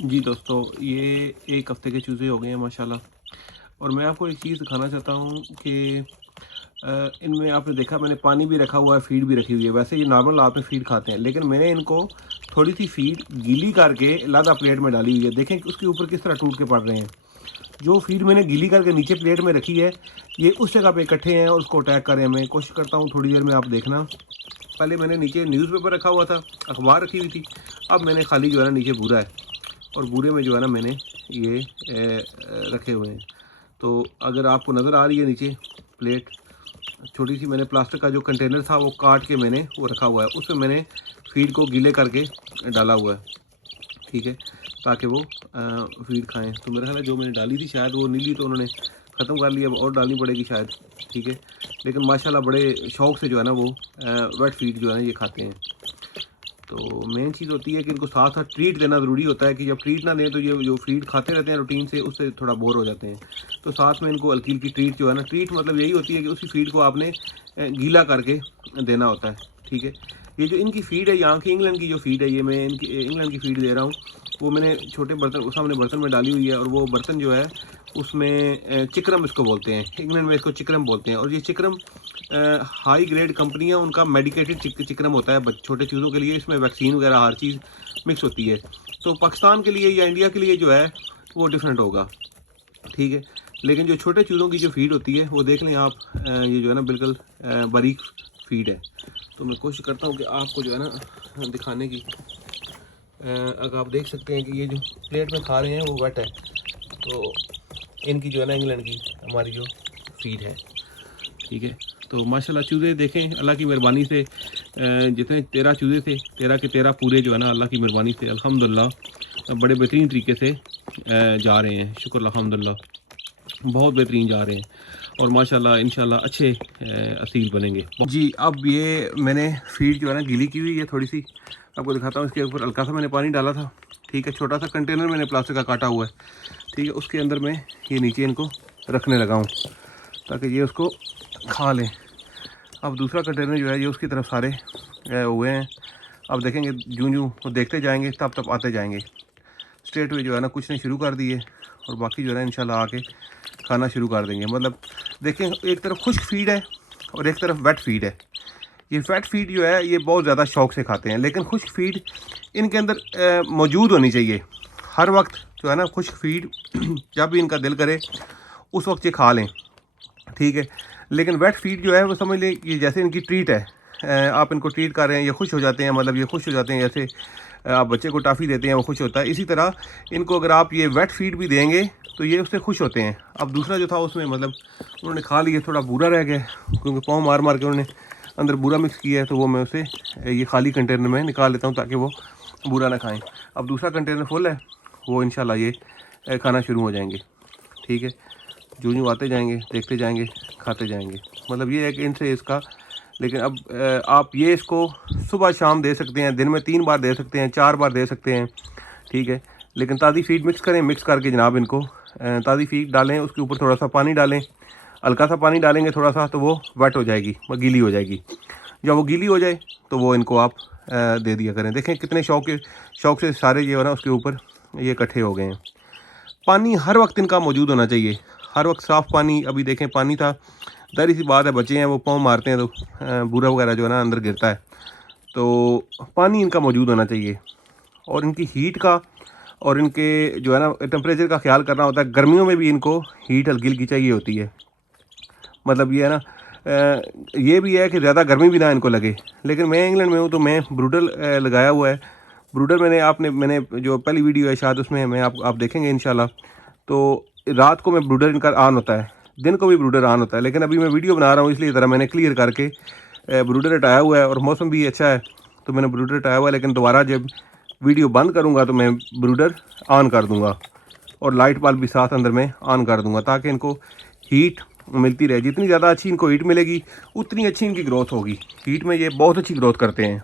जी दोस्तों, ये 1 हफ़्ते के चूज़े हो गए हैं माशाल्लाह। और मैं आपको एक चीज़ दिखाना चाहता हूँ कि इनमें आपने देखा मैंने पानी भी रखा हुआ है, फ़ीड भी रखी हुई है। वैसे ये नॉर्मल आपने फ़ीड खाते हैं, लेकिन मैंने इनको थोड़ी-सी फ़ीड गीली करके अलग प्लेट में डाली हुई है। देखें कि उसके ऊपर किस तरह टूट के पड़ रहे हैं। जो फ़ीड मैंने गीली करके नीचे प्लेट में रखी है, ये उस जगह पे इकट्ठे हैं और उसको अटैक कर रहे हैं। मैं कोशिश करता हूँ थोड़ी देर में आप देखना। पहले मैंने नीचे न्यूज़पेपर रखा हुआ था, अखबार रखी हुई थी। अब मैंने खाली जो है ना नीचे बूरा है, और बूरे में जो है ना मैंने ये रखे हुए हैं। तो अगर आपको नज़र आ रही है नीचे प्लेट छोटी सी, मैंने प्लास्टिक का जो कंटेनर था वो काट के मैंने वो रखा हुआ है, उसमें मैंने फीड को गीले करके डाला हुआ है, ठीक है, ताकि वो फीड खाएं। तो मेरा ख्याल है जो मैंने डाली थी शायद वो नीली तो उन्होंने ख़त्म कर लिया, अब और डालनी पड़ेगी शायद, ठीक है। लेकिन माशाल्लाह बड़े शौक़ से जो है ना वो वेट फीड जो है ना ये खाते हैं। तो मेन चीज़ होती है कि इनको साथ साथ ट्रीट देना ज़रूरी होता है, कि जब ट्रीट ना दें तो ये जो फीड खाते रहते हैं रूटीन से, उससे थोड़ा बोर हो जाते हैं। तो साथ में इनको हल्की हल्की ट्रीट जो है ना, ट्रीट मतलब यही होती है कि उसी फीड को आपने गीला करके देना होता है, ठीक है। ये जो इनकी फ़ीड है यहाँ की, इंग्लैंड की जो फ़ीड है, ये मैं इनकी इंग्लैंड की फ़ीड दे रहा हूँ। वो मैंने छोटे बर्तन उस सामने बर्तन में डाली हुई है, और वो बर्तन जो है उसमें चिक्रम इसको बोलते हैं, इंग्लैंड में इसको चिक्रम बोलते हैं। और ये चिक्रम हाई ग्रेड कंपनी है, उनका मेडिकेटेड चिक्रम होता है छोटे चूज़ों के लिए। इसमें वैक्सीन वगैरह हर चीज़ मिक्स होती है। तो पाकिस्तान के लिए या इंडिया के लिए जो है वो डिफरेंट होगा, ठीक है। लेकिन जो छोटे चूज़ों की जो फीड होती है वो देख लें आप, ये जो है ना बिल्कुल बारीक फीड है। तो मैं कोशिश करता हूँ कि आपको जो है ना दिखाने की, अगर आप देख सकते हैं कि ये जो प्लेट में खा रहे हैं वो वेट है। तो इनकी जो है ना इंग्लैंड की हमारी जो फीड है, ठीक है। तो माशाल्लाह चूज़े देखें अल्लाह की मेहरबानी से, जितने 13 चूज़े थे 13 के 13 पूरे जो है ना अल्लाह की मेहरबानी से अल्हम्दुलिल्लाह बड़े बेहतरीन तरीके से जा रहे हैं। शुक्र अल्हम्दुलिल्लाह, बहुत बेहतरीन जा रहे हैं, और माशाल्लाह इंशाल्लाह अच्छे असील बनेंगे जी। अब ये मैंने फीड जो है ना गीली की हुई है थोड़ी सी, आपको दिखाता हूँ। इसके ऊपर हल्का सा मैंने पानी डाला था, ठीक है। छोटा सा कंटेनर मैंने प्लास्टिक का काटा हुआ है, ठीक है। उसके अंदर मैं ये नीचे इनको रखने लगा हूँ ताकि ये उसको खा लें। अब दूसरा कंटेनर जो है ये उसकी तरफ सारे हुए हैं। अब देखेंगे जूं जूं वो देखते जाएंगे तब तब आते जाएंगे। स्ट्रेट हुए जो है ना कुछ ने शुरू कर दिए, और बाकी जो है ना इंशाल्लाह आके खाना शुरू कर देंगे। मतलब देखें, एक तरफ खुश्क फीड है और एक तरफ वेट फीड है। ये वेट फीड जो है ये बहुत ज़्यादा शौक़ से खाते हैं, लेकिन खुश्क फीड इनके अंदर मौजूद होनी चाहिए हर वक्त जो है ना। खुश्क फीड जब भी इनका दिल करे उस वक्त ये खा लें, ठीक है। लेकिन वेट फीड जो है वो समझ लें कि जैसे इनकी ट्रीट है, आप इनको ट्रीट कर रहे हैं, ये खुश हो जाते हैं। मतलब ये खुश हो जाते हैं, जैसे आप बच्चे को टॉफ़ी देते हैं वो खुश होता है, इसी तरह इनको अगर आप ये वेट फीड भी देंगे तो ये उससे खुश होते हैं। अब दूसरा जो था उसमें मतलब उन्होंने खा लिया, थोड़ा बुरा रह गया क्योंकि पाँव मार मार के उन्होंने अंदर बुरा मिक्स किया है। तो वो मैं उसे ये खाली कंटेनर में निकाल लेता हूँ ताकि वो बुरा ना खाएँ। अब दूसरा कंटेनर फुल है, वो इंशाल्लाह ये खाना शुरू हो जाएंगे, ठीक है। जो यूँ आते जाएंगे देखते जाएंगे खाते जाएंगे। मतलब ये है कि इनसे इसका, लेकिन अब आप ये इसको सुबह शाम दे सकते हैं, दिन में 3 बार दे सकते हैं, 4 बार दे सकते हैं, ठीक है। लेकिन ताज़ी फीड मिक्स करें, मिक्स करके जनाब इनको ताज़ी फीड डालें, उसके ऊपर थोड़ा सा पानी डालें, हल्का सा पानी डालेंगे थोड़ा सा, तो वो वेट हो जाएगी, वो गीली हो जाएगी। जब वो गीली हो जाए तो वो इनको आप दे दिया करें। देखें कितने शौक़ से सारे जो है ना उसके ऊपर ये इकट्ठे हो गए हैं। पानी हर वक्त इनका मौजूद होना चाहिए, हर वक्त साफ़ पानी। अभी देखें पानी था, ज़ाहिर सी बात है बच्चे हैं वो पाँव मारते हैं तो बूरा वगैरह जो है ना अंदर गिरता है। तो पानी इनका मौजूद होना चाहिए, और इनकी हीट का और इनके जो है ना टेम्परेचर का ख्याल करना होता है। गर्मियों में भी इनको हीट हल्की हल्की चाहिए होती है। मतलब ये है ना, ये भी है कि ज़्यादा गर्मी भी ना इनको लगे। लेकिन मैं इंग्लैंड में हूँ तो मैं ब्रूडर लगाया हुआ है। ब्रूडर मैंने जो पहली वीडियो है शायद उसमें मैं आप देखेंगे इंशाल्लाह। तो रात को मैं ब्रूडर इनका ऑन होता है, दिन को भी ब्रूडर ऑन होता है। लेकिन अभी मैं वीडियो बना रहा हूँ इसलिए ज़रा मैंने क्लियर करके ब्रूडर हटाया हुआ है, और मौसम भी अच्छा है तो मैंने ब्रूडर हटाया हुआ है। लेकिन दोबारा जब वीडियो बंद करूँगा तो मैं ब्रूडर ऑन कर दूँगा, और लाइट बल्ब भी साथ अंदर में ऑन कर दूँगा ताकि इनको हीट मिलती रहे। जितनी ज़्यादा अच्छी इनको हीट मिलेगी उतनी अच्छी इनकी ग्रोथ होगी। हीट में ये बहुत अच्छी ग्रोथ करते हैं।